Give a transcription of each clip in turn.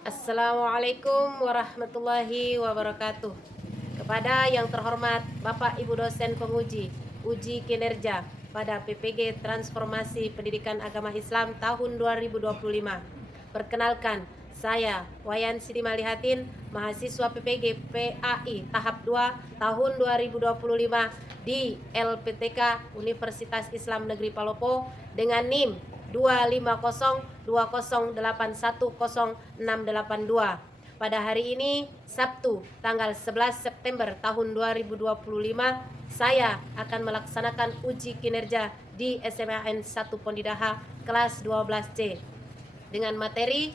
Assalamualaikum warahmatullahi wabarakatuh. Kepada yang terhormat Bapak Ibu dosen penguji uji kinerja pada PPG Transformasi Pendidikan Agama Islam tahun 2025. Perkenalkan, saya Wayan Siti Malihatin, mahasiswa PPG PAI tahap 2 tahun 2025 di LPTK Universitas Islam Negeri Palopo dengan NIM 25020810682. Pada hari ini Sabtu tanggal 11 September tahun 2025 saya akan melaksanakan uji kinerja di SMAN 1 Pondidaha kelas 12C dengan materi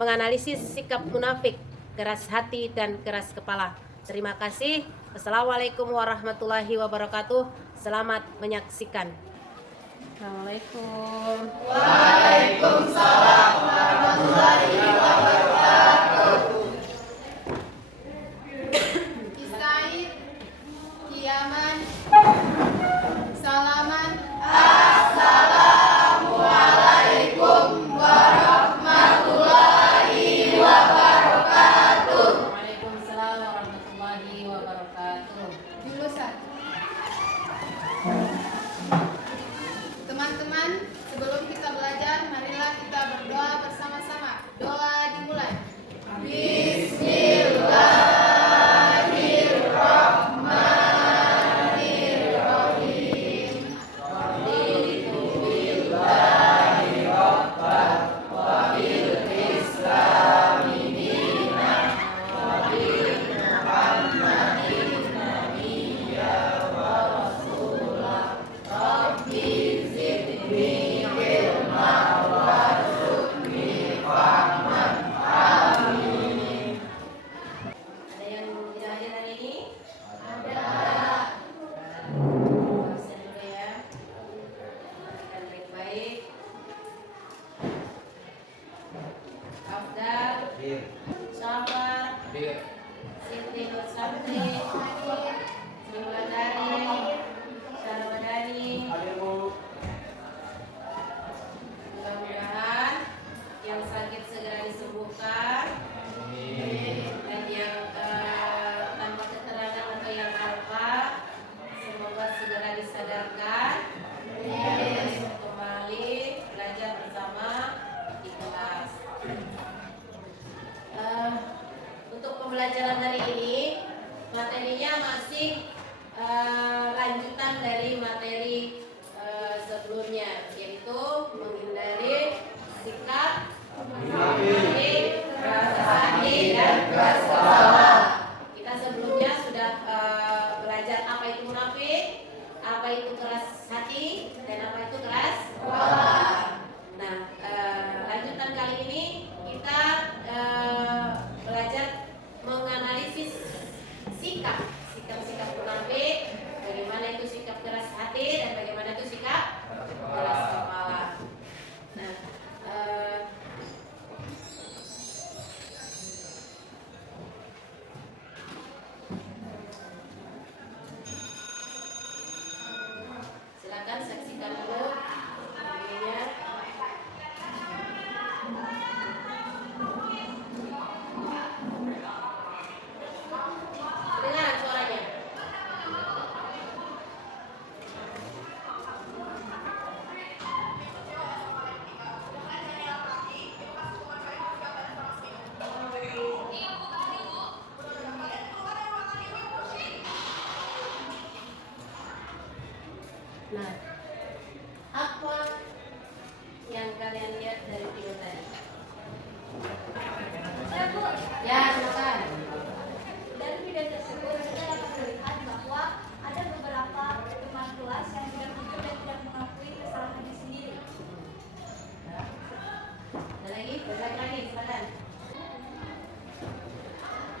menganalisis sikap munafik, keras hati dan keras kepala. Terima kasih. Assalamualaikum warahmatullahi wabarakatuh. Selamat menyaksikan. Assalamualaikum. Waalaikumsalam warahmatullahi wabarakatuh. Istaid, Kiaman, Salaman. Assalamualaikum warahmatullahi wabarakatuh. Waalaikumsalam warahmatullahi wabarakatuh. Jurusan. Teman-teman, sebelum kita belajar, marilah kita berdoa bersama-sama. Doa dimulai. Bismillahirrahmanirrahim. Raditu billahi rabban wa bil islami dinan wa bi Muhammadin nabiyya wa rasulah. Rabbi zidni ilma warzuqni fahman. Amin. Ada yang tidak hadir hari ini? Ada. Absen dulu ya. Perhatikan baik-baik. Afdal, Sabar, Siti Nur Santri, Sri Wulandari, Syarwadani. Mudah-mudahan yang sakit segera disembuhkan, dan yang tanpa keterangan atau yang apa semoga segera disadarkan dan kembali belajar bersama di kelas. Untuk pembelajaran hari ini materinya masih lanjutan dari materi sebelumnya, yaitu menghindari sikap munafik, keras hati dan keras kepala. Kita sebelumnya sudah belajar apa itu munafik, apa itu keras hati, dan apa itu keras kepala. Nah, lanjutan kali ini kita belajar menganalisis sikap munafik, bagaimana itu sikap keras hati dan bagaimana itu sikap keras kepala. Nah, silakan saksikan dulu videonya. Kedengaran suaranya? Nah, apa yang kalian lihat dari video tadi? Ya, silakan. Dari video tersebut kita dapat melihat bahwa ada beberapa teman kelas yang tidak jujur dan tidak mengakui kesalahannya sendiri. Ada lagi? Lagi, silakan.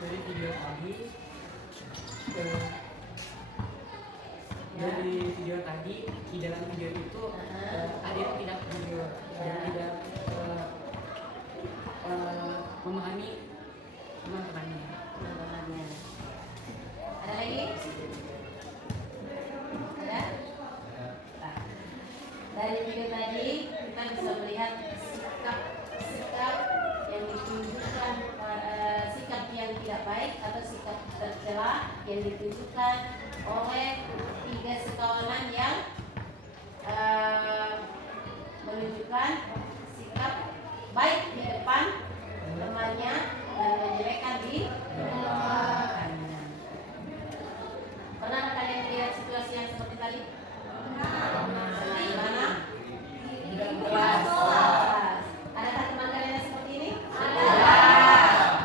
Dari video tadi dari video tadi di dalam video itu ada yang tidak jujur dan tidak memahami teman-temannya. Ada lagi? Ada? Nah, dari video tadi kita bisa melihat sikap yang ditunjukkan yang ditunjukkan oleh 3 sekawanan yang menunjukkan sikap baik di depan temannya dan menjelekkan di belakangnya. Pernah kalian lihat situasi yang seperti tadi? Di mana? Kelas. Adakah teman kalian yang seperti ini? Ada.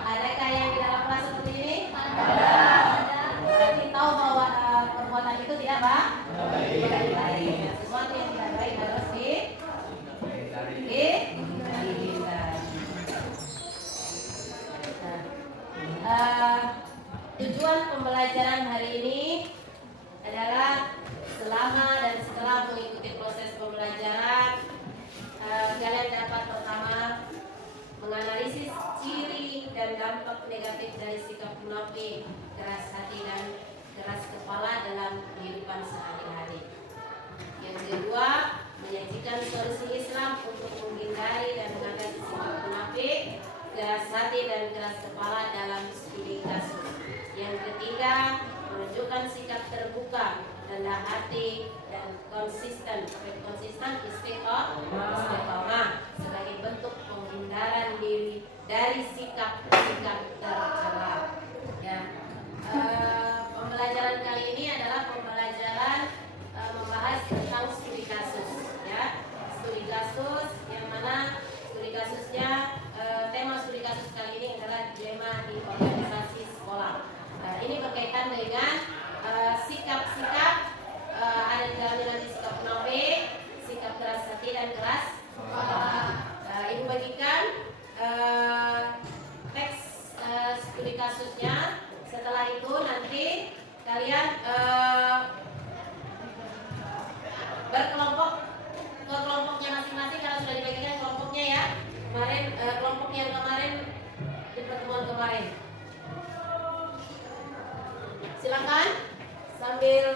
Adakah yang di dalam kelas seperti ini? Ada. Berarti tahu bahwa perbuatan itu tidak baik. Sesuatu yang tidak baik harus dihindari. Tujuan pembelajaran hari ini adalah selama dan setelah mengikuti proses pembelajaran, kalian dapat pertama menganalisis ciri dan dampak negatif dari sikap munafik, keras hati dan keras kepala dalam kehidupan sehari-hari. Yang kedua, menyajikan solusi Islam untuk menghindari dan mengatasi sikap munafik, keras hati dan keras kepala dalam studi kasus. Yang ketiga, menunjukkan sikap terbuka, rendah hati dan konsisten. Istiqomah sebagai bentuk penghindaran diri dari sikap-sikap tercela. Ya. Pembelajaran kali ini adalah pembelajaran membahas tentang studi kasus. Ya, studi kasus yang mana studi kasusnya tema studi kasus kali ini adalah dilema di organisasi sekolah. Ini berkaitan dengan sikap-sikap ada di dalamnya nanti sikap munafik, sikap keras hati dan keras kepala. Ibu bagikan teks studi kasusnya. Setelah itu nanti kalian berkelompok ke kelompoknya masing-masing karena sudah dibagikan kelompoknya ya. Kemarin kelompok yang kemarin di pertemuan kemarin. Silakan sambil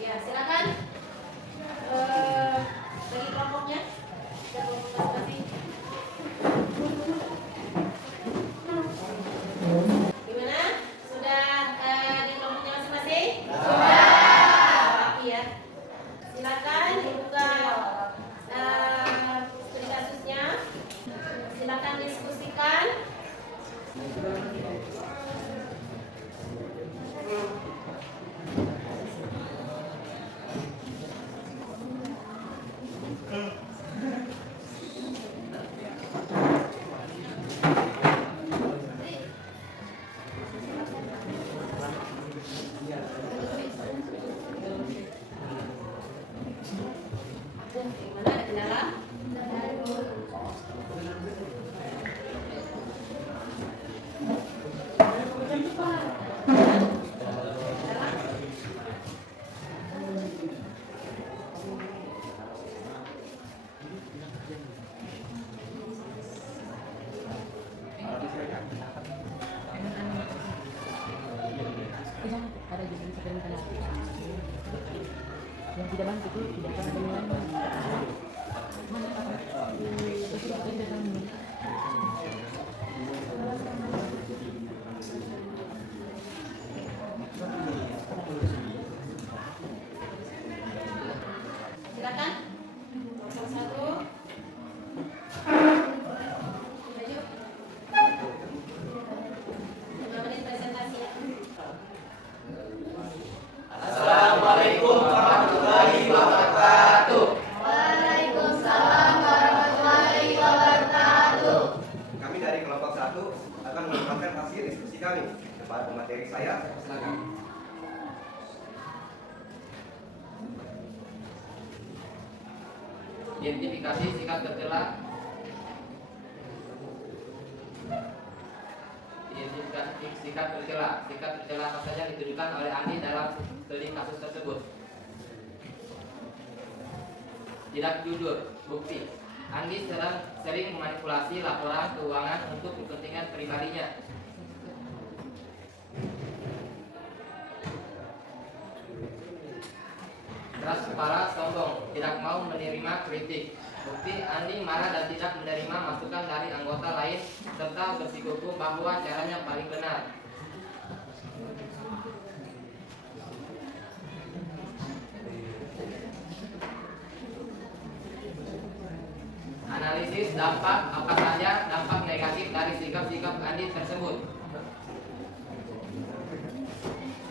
ya silakan bagi kelompoknya ke kelompok masing-masing. Gimana? Sudah di kelompoknya masing-masing? Sudah. Iya. Silakan dibuka studi kasusnya. Silakan diskusikan. Gimana, ada kendala? Yang tidak bantu itu tidak akan ada nilainya. Silakan. Nomor 1. Maju. 5 menit presentasi ya. Assalamualaikum warahmatullahi wabarakatuh. Waalaikumsalam warahmatullahi wabarakatuh. Kami dari kelompok 1 akan menyampaikan hasil diskusi kami. Kepada pemateri saya persilakan. Identifikasi sikap tercela. Identifikasi sikap tercela. Sikap tercela apa saja ditunjukkan oleh Andi dalam studi kasus tersebut. tidak jujur. Bukti, Andi sering memanipulasi laporan keuangan untuk kepentingan pribadinya. Keras kepala, sombong, tidak mau menerima kritik. Bukti, Andi marah dan tidak menerima masukan dari anggota lain serta bersikukuh bahwa caranya paling benar. Analisis dampak, apa saja dampak negatif dari sikap-sikap Andi tersebut.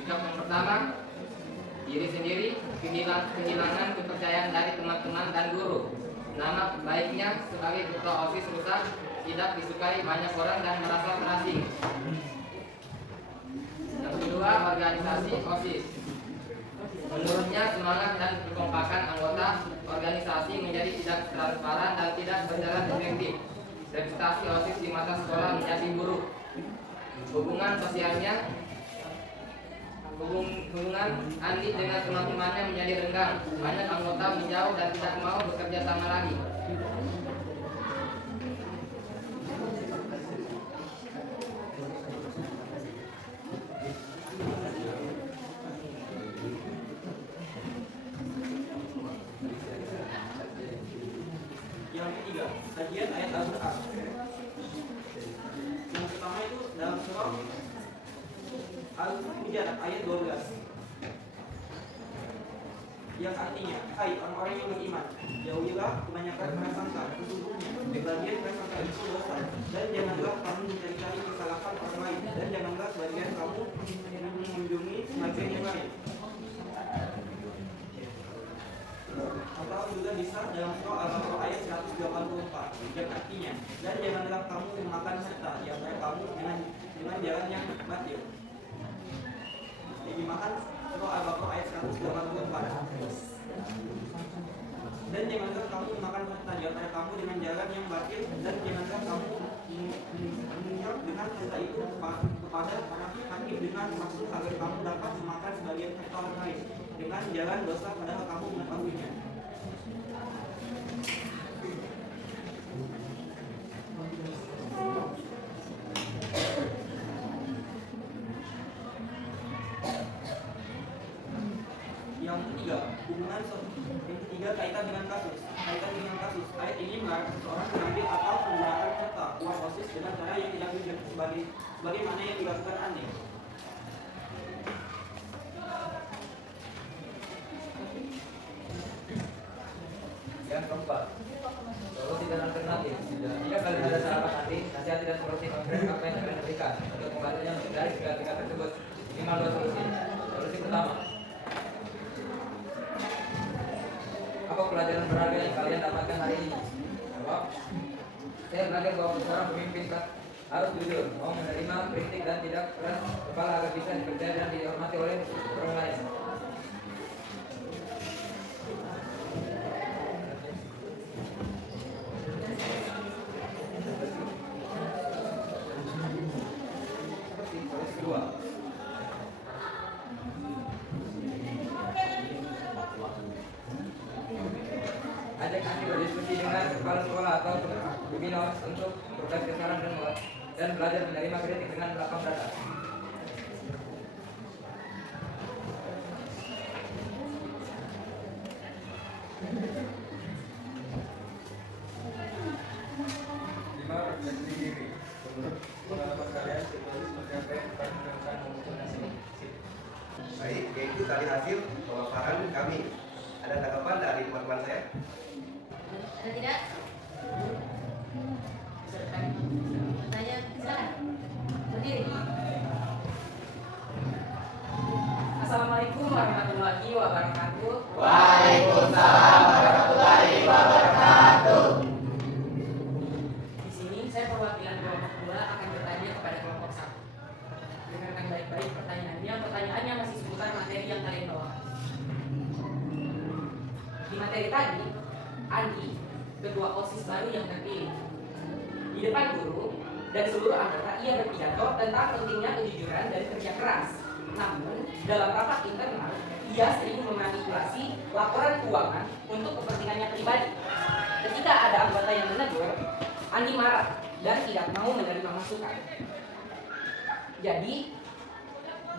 Sikap yang pertama, diri sendiri, kehilangan kepercayaan dari teman-teman dan guru. Nama baiknya sebagai ketua OSIS rusak, tidak disukai banyak orang dan merasa terasing. Yang kedua, organisasi OSIS. Menurutnya semangat dan kekompakan anggota organisasi menjadi tidak transparan dan tidak berjalan efektif. Reputasi OSIS di mata sekolah menjadi buruk. Hubungan sosialnya, hubungan Andi dengan teman-temannya menjadi renggang. Banyak anggota menjauh dan tidak mau bekerja sama lagi. Yang ketiga, kajian ayat Al-Quran. Yang pertama itu dalam surah Al-Hujurat ayat 12, yang artinya, hai orang-orang yang beriman, jauhilah kebanyakan prasangka. Sesungguhnya sebagian prasangka itu dosa, dan janganlah kamu mencari-cari kesalahan orang lain, dan janganlah sebagian kamu mengunjungi sebagian yang lain. Atau juga bisa dalam surah Al-Baqarah ayat 184, yang artinya, dan janganlah kamu memakan serta di antara kamu dengan jalan yang batil. Dimakan surah Al-Baqarah ayat 184. Dan janganlah kamu memakan harta di antara kamu dengan jalan yang batil, dan janganlah kamu menyuap dengan harta itu kepada para hakim dengan maksud agar kamu dapat memakan sebagian harta orang lain dengan jalan dosa padahal kamu mengetahuinya. Yang ketiga kaitan dengan kasus. Ayat ini melarang seseorang mengambil atau menggunakan harta uang OSIS dengan cara yang tidak jujur, sebagaimana yang dilakukan Andi. Yang keempat, solusi dan alternatif. Jika kalian ada saran nanti, nasihat dan solusi konkret apa yang kalian berikan untuk membantunya menghindari segala tingkat tersebut. Minimal 2 solusi. Solusi pertama, apa pelajaran berharga yang kalian dapatkan hari ini? Jawab, saya belajar bahwa seorang pemimpin harus jujur, mau menerima kritik dan tidak keras kepala agar bisa dipercaya dan dihormati oleh orang lain. Kedua, ajak Andi berdiskusi dengan kepala sekolah atau pembina untuk berbagi saran dan belajar menerima kritik dengan lapang dada. Lima, refleksi diri. Menurut pengalaman kalian, situasi seperti apa yang kalian gunakan untuk nasib? Baik, yaitu tadi hasil pemaparan kami. Ada tanggapan dari teman-teman saya? Ada tidak? Tanya, silakan. Berdiri. Assalamualaikum warahmatullahi wabarakatuh. Waalaikumsalam warahmatullahi wabarakatuh. Di sini saya perwakilan kelompok 2 akan bertanya kepada kelompok 1. Dengarkan baik-baik pertanyaannya. Pertanyaannya masih seputar materi yang kalian bawa. Di materi tadi, Andi, ketua OSIS baru yang terpilih. Di depan guru dan seluruh anggota, ia berpidato tentang pentingnya kejujuran dan kerja keras Namun, dalam rapat internal, ia sering memanipulasi laporan keuangan untuk kepentingannya pribadi. Ketika ada anggota yang menegur, Andi marah dan tidak mau menerima masukan. Jadi,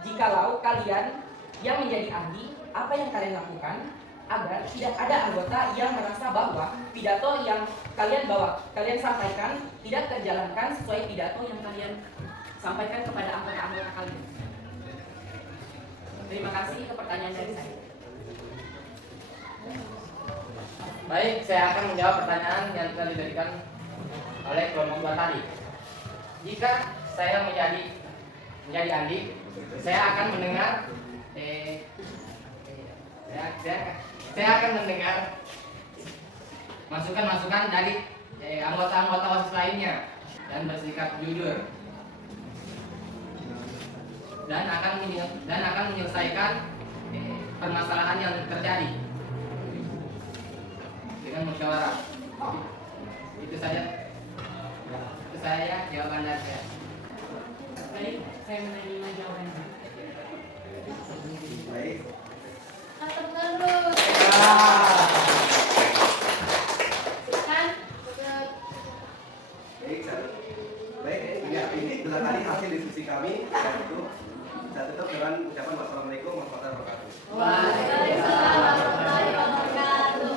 jikalau kalian yang menjadi Andi, apa yang kalian lakukan agar tidak ada anggota yang merasa bahwa pidato yang kalian sampaikan tidak terjalankan sesuai pidato yang kalian sampaikan kepada anggota-anggota kalian? Terima kasih, ke pertanyaan dari saya. Baik, saya akan menjawab pertanyaan yang telah diberikan oleh kelompok 2 tadi. Jika saya menjadi Andi, saya akan mendengar saya akan mendengar masukan-masukan dari anggota-anggota OSIS lainnya dan bersikap jujur dan akan menyelesaikan permasalahan yang terjadi dengan musyawarah. Itu saya jawaban dari saya. Baik, saya menerima jawabannya. Baik. Tepuk tangan dulu. Silakan. Baik, ini adalah tadi hasil diskusi kami. Saya tutup dengan ucapan wassalamualaikum warahmatullahi wabarakatuh. Waalaikumsalam warahmatullahi wabarakatuh.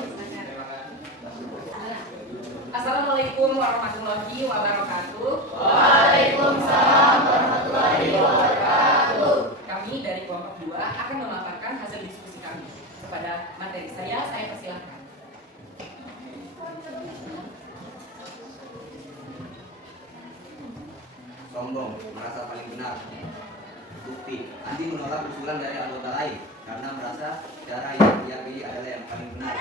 Assalamualaikum warahmatullahi wabarakatuh. Waalaikumsalam warahmatullahi wabarakatuh. Kami dari kelompok 2 akan memaparkan hasil diskusi kami. Kepada materi saya persilahkan. Sombong, merasa paling benar. Bukti, Andi menolak usulan dari anggota lain karena merasa cara yang dia pilih adalah yang paling benar.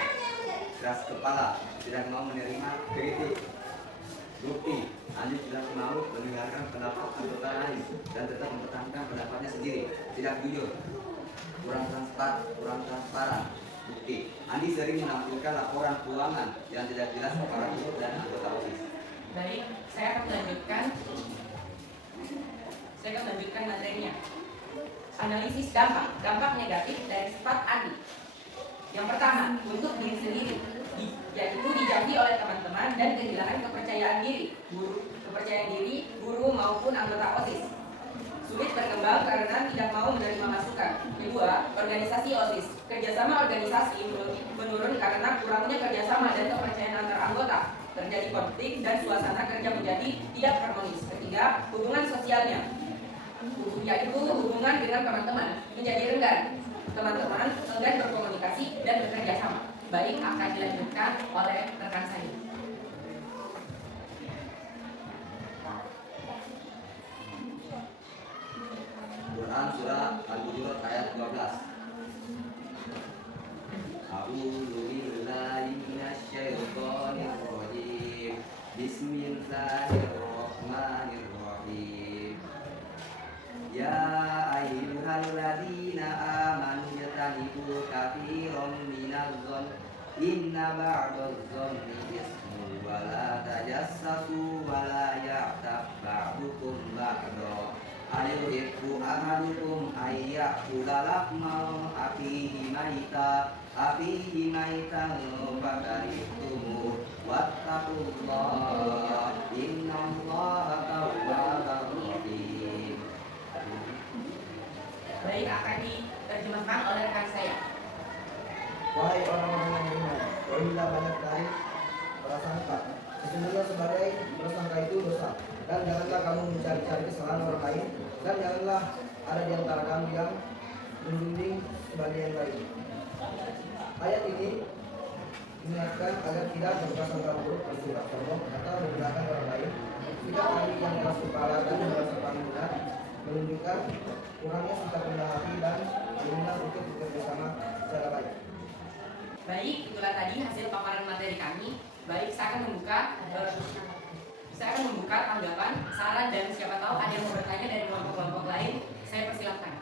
Keras kepala, tidak mau menerima kritik. Bukti, Andi tidak mau mendengarkan pendapat anggota lain dan tetap mempertahankan pendapatnya sendiri. Tidak jujur, kurang transparan. Bukti, Andi sering menampilkan laporan keuangan yang tidak jelas kepada guru dan anggota OSIS. Baik, saya akan melanjutkan materinya. Analisis dampak negatif dari sifat Andi. Yang pertama, untuk diri sendiri, yaitu dijauhi oleh teman-teman dan kehilangan kepercayaan diri guru maupun anggota OSIS. Sulit berkembang karena tidak mau menerima masukan. Kedua, organisasi OSIS. Kerjasama organisasi menurun karena kurangnya kerjasama dan kepercayaan antar anggota. Terjadi konflik dan suasana kerja menjadi tidak harmonis. Ketiga, hubungan sosialnya, yaitu hubungan dengan teman-teman menjadi renggan. Teman-teman enggan berkomunikasi dan bekerja sama. Baik, akan dilanjutkan oleh rekan saya. Quran surah Al-Hujurat ayat 12. A'udzu billahi minasyaitonir rajim. Bismillahirrahmanirrahim. Ya ayyuhalladzina amanu jatanibu katsiran minadh-dhon inna ba'dadh-dhonni ismun wa la tajassasu wa la ya'tab ba'dukum ba'da. Ayuhibbu ahadukum ayyakula lahma akhihi maitan fakarihtumu wattaqullaha innallaha tawwabur rahim. Baik, akan diterjemahkan oleh rekan saya. Wahai orang-orang yang beriman, jauhilah banyak dari prasangka. Sesungguhnya sebagai prasangka itu dosa. Dan janganlah kamu mencari-cari kesalahan orang lain. Dan janganlah ada di antara kamu yang membimbing sebagai yang lain. Ayat ini mengingatkan agar tidak berprasangka buruk, bersikap sombong atau merendahkan orang lain. Sikap Andi yang keras kepala dan merasa paling benar menunjukkan kurangnya sikap rendah hati dan keinginan untuk bekerja sama secara baik. Baik, itulah tadi hasil paparan materi kami. Baik, saya akan membuka tanggapan, saran, dan siapa tahu ada yang mau bertanya dari kelompok-kelompok lain. Saya persilahkan.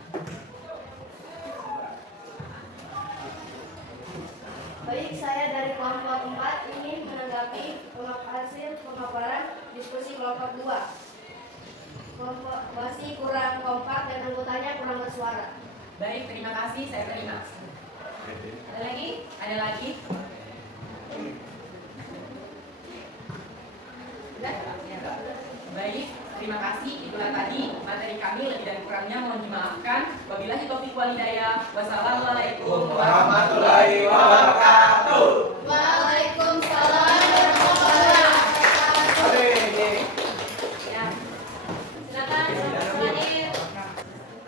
Baik, saya dari kelompok 4 ingin menanggapi hasil pemaparan diskusi kelompok 2. masih kurang kompak dan anggotanya kurang bersuara. Baik, terima kasih, saya terima. Ada lagi? Ada lagi? Sudah? Baik, terima kasih. Itulah tadi materi kami, lebih dan kurangnya mohon dimaafkan. Wabillahi taufiq wal hidayah. Wassalamualaikum warahmatullahi wabarakatuh. Waalaikumsalam warahmatullahi wabarakatuh. Ya. Silakan Ismail.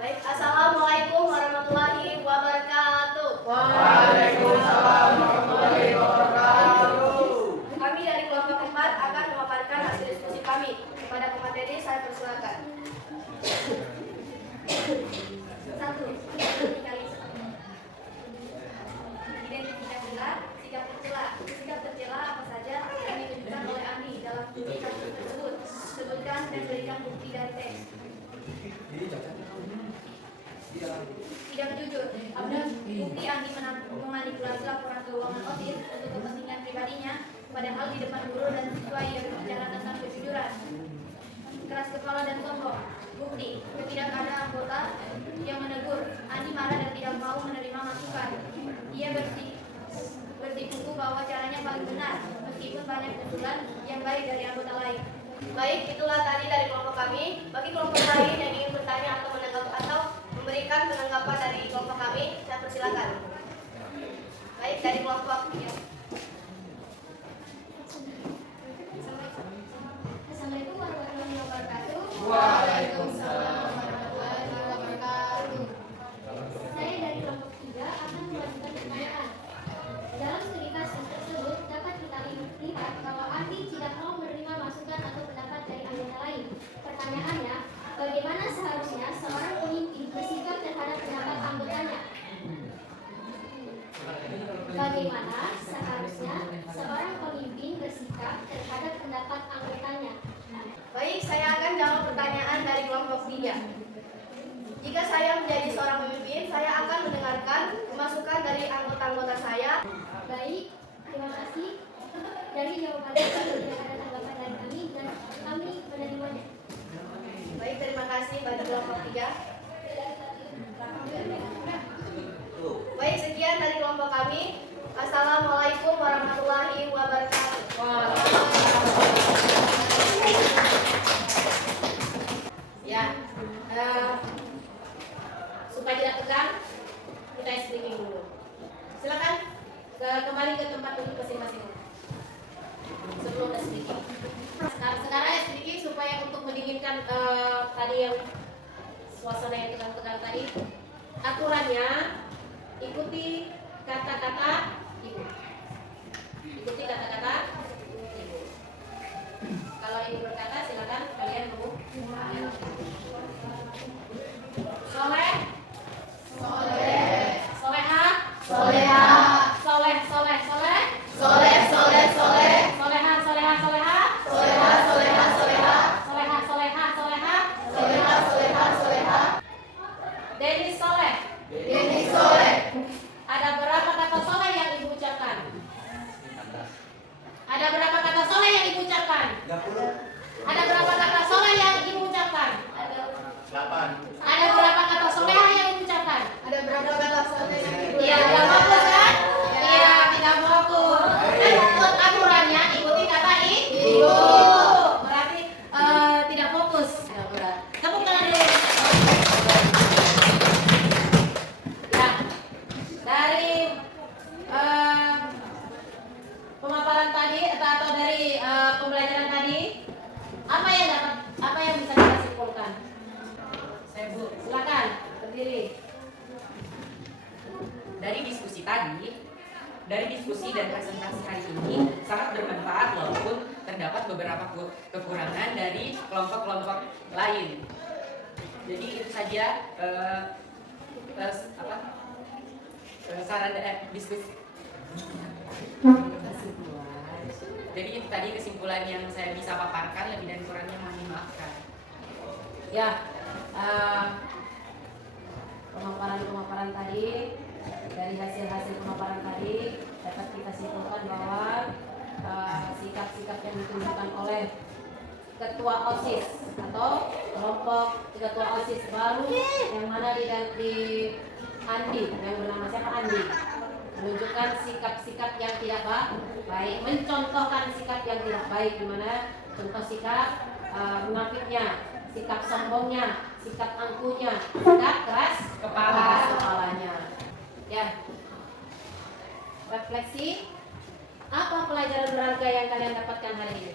Baik, assalamualaikum warahmatullahi wabarakatuh. Waalaikumsalam warahmatullahi wabarakatuh. Kami dari kelompok 4 akan memaparkan hasil diskusi kami. Kepada pemateri saya persilakan. 1. Identifikasilah sikap tercela. Sikap tercela apa saja yang ditunjukkan oleh Andi dalam studi kasus tersebut. Sebutkan dan berikan bukti dari teks. Tidak jujur. Ada bukti Andi memanipulasi laporan keuangan OSIS untuk kepentingan pribadinya, padahal di depan guru dan siswa ia berbicara tentang kejujuran. Keras kepala dan sombong. Bukti, tidak ada anggota yang menegur. Andi marah dan tidak mau menerima masukan. Ia bersikuku bahwa caranya paling benar, meskipun banyak usulan yang baik dari anggota lain. Baik, itulah tadi dari kelompok kami. Bagi kelompok lain yang ingin bertanya atau menanggapi atau memberikan penanggapan dari kelompok kami, saya persilakan. Baik, dari kelompok ya. Assalamualaikum warahmatullahi wabarakatuh. Waalaikumsalam warahmatullahi wabarakatuh. Saya dari kelompok 3 akan mengajukan pertanyaan. Dalam studi kasus tersebut dapat kita lihat bahwa Andi tidak mau menerima masukan atau pendapat dari anggota lain. Pertanyaannya, bagaimana seharusnya seorang pemimpin bersikap terhadap pendapat anggotanya? Bagaimana seharusnya seorang pemimpin bersikap terhadap pendapat anggotanya? Baik, saya akan jawab pertanyaan dari kelompok 3. Jika saya menjadi seorang pemimpin, saya akan mendengarkan masukan dari anggota-anggota saya. Baik, terima kasih. Dari jawaban Anda tidak ada tanggapan dari kami dan kami menerimanya. Baik, terima kasih bagi kelompok 3. Baik, sekian dari kelompok kami. Assalamualaikum warahmatullahi wabarakatuh. Ya. Supaya tidak tegang, kita speaking dulu. Silakan kembali ke tempat duduk masing-masing. Sebelum speaking. Sekarang speaking supaya untuk mendinginkan tadi yang suasana yang tegang-tegang tadi. Aturannya ikuti kata-kata ibu. Ikuti kata-kata ibu. Kalau ibu berkata, silakan kalian ngomong. Soleh, Soleh, soleha, soleha, soleh, soleh, soleh, soleh, soleh, soleh, soleha, soleha, soleha, soleha, soleha, soleha, soleha, soleha, soleha, soleha, soleha, soleha. Denis soleh. Denis soleh. Ada berapa kata soleh yang ibu ucapkan? Ada berapa kata soleh yang ibu ucapkan? 30. Ada berapa kata soleh yang ibu ucapkan? 8. Ada berapa kata soleha yang ibu ucapkan? Ada berapa kata soleh yang ibu? Iya, tidak fokus kan? Iya, tidak fokus. Kan aturannya ikuti kata ibu. Berarti tidak fokus. Ya, berat. Tepuk tangan dulu. Ya, dari pemaparan tadi atau dari pembelajaran tadi, apa yang bisa kita simpulkan? Silakan berdiri. Dari diskusi tadi, dari diskusi dan presentasi hari ini sangat bermanfaat walaupun terdapat beberapa kekurangan dari kelompok-kelompok lain. Jadi itu saja saran diskusi. Jadi itu tadi kesimpulan yang saya bisa paparkan, lebih dan kurangnya mohon dimaafkan. Ya, pemaparan tadi, dari hasil pemaparan tadi dapat kita simpulkan bahwa sikap-sikap yang ditunjukkan oleh ketua OSIS atau kelompok ketua OSIS baru yang mana di Andi, yang bernama siapa, Andi, menunjukkan sikap-sikap yang tidak baik, mencontohkan sikap yang tidak baik, di mana contoh sikap munafiknya, sikap sombongnya, sikap angkuhnya, sikap keras kepalanya. Ya. Refleksi, apa pelajaran berharga yang kalian dapatkan hari ini?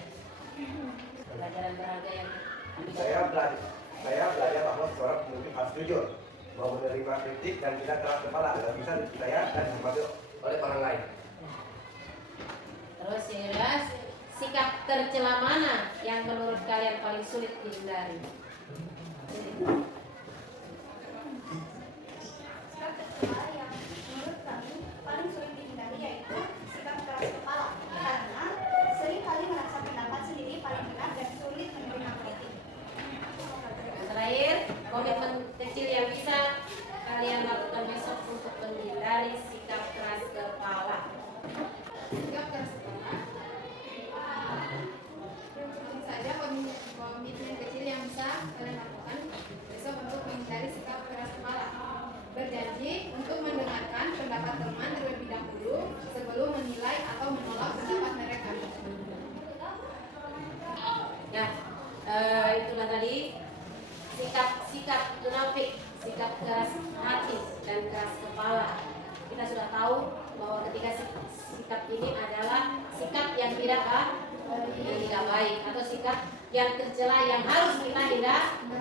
Pelajaran berharga yang Saya belajar bahwa seorang pemimpin harus jujur, mau menerima kritik dan tidak keras kepala agar bisa dipercaya dan dihormati oleh orang lain. Terus yang jelas, sikap tercela mana yang menurut kalian paling sulit dihindari? Sikap tercela yang menurut kami paling sulit dihindari yaitu sikap keras kepala, karena seringkali merasa pendapat sendiri paling benar dan sulit menerima kritik. Terakhir, komitmen kecil yang bisa kalian lakukan besok untuk menghindari sikap keras kepala. Sikap keras kepala. Langsung saja komitmen kecil yang bisa kalian lakukan besok untuk menghindari sikap keras kepala. Berjanji untuk mendengarkan pendapat teman terlebih dahulu sebelum menilai atau menolak pendapat mereka. Ya, itulah tadi sikap munafik, sikap keras hati dan keras kepala. Kita sudah tahu bahwa ketika sikap ini adalah sikap yang tidak baik atau sikap yang tercela yang harus kita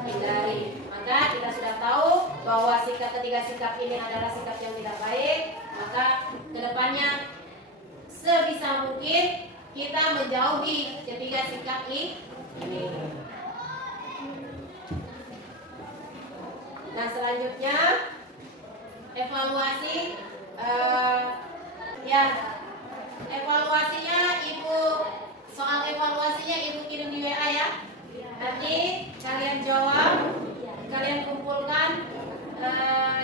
hindari. Maka kita sudah tahu bahwa ketiga sikap ini adalah sikap yang tidak baik. Maka kedepannya sebisa mungkin kita menjauhi ketiga sikap ini. Nah, selanjutnya evaluasi. Evaluasinya Ibu, soal evaluasinya Ibu kirim di WA ya. Nanti kalian jawab, kalian kumpulkan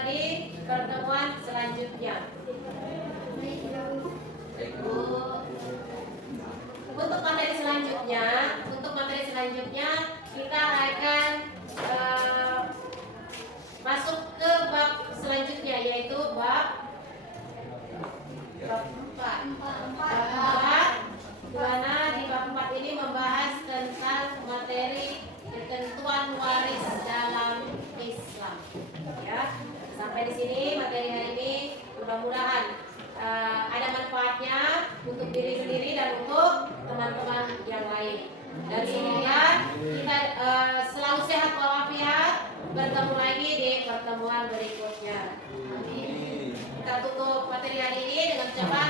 di pertemuan selanjutnya. Untuk materi selanjutnya kita akan masuk ke bab selanjutnya, yaitu bab 4. Di mana di bab 4 ini membahas tentang materi ketentuan waris dalam Islam. Ya, sampai di sini materi hari ini mudah-mudahan ada manfaatnya untuk diri sendiri dan untuk teman-teman yang lain. Dan semoga kita selalu sehat walafiat. Bertemu lagi di pertemuan berikutnya. Amin. Kita tutup materi hari ini dengan ucapan